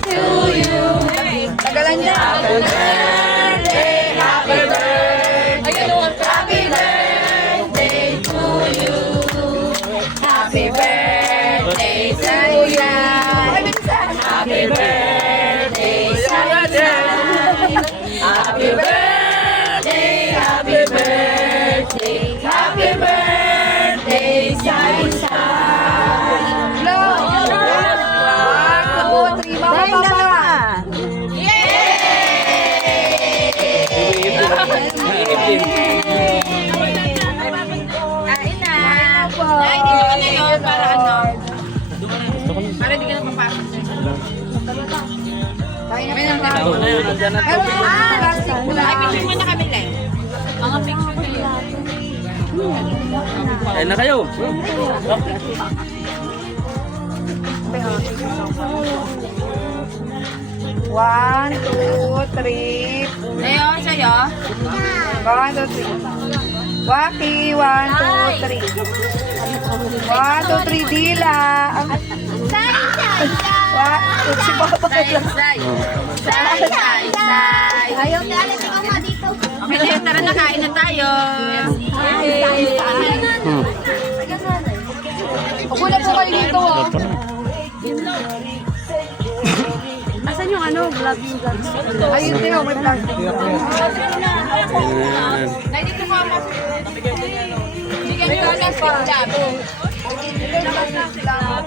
to you. Tagalan niya. Happy birthday, happy birthday. Happy birthday to you. Happy birthday to you. Happy birthday, sunshine. Happy birthday, happy birthday, happy birthday, sunshine. Blow. 1, 2, 3. Mama, mama. Kain na. Ay, dito ka na yun para ano? Para di ka na papasok. Kain na May po. nang Ano yun? Nandiyan na to. Ay, picture mo na kami lang. Mga picture na yun. Kain na kayo. One, two, three. Sa'yo, sa'yo. 1, 2, 3. Waki, 1, 2, 3. 1, 2, 3, dila. Si Papa. Say, say. Say, say, say. Ayaw na alam ko nga dito. Okay na yun, tara na, kain na tayo. Ako na po kayo dito. Oh. Asan yung ano, vlog yung vlog? Ayun tayo, may plastic. Ayan. Dahil dito ka mo. Bigyan ko lang sa job. Ito na lang.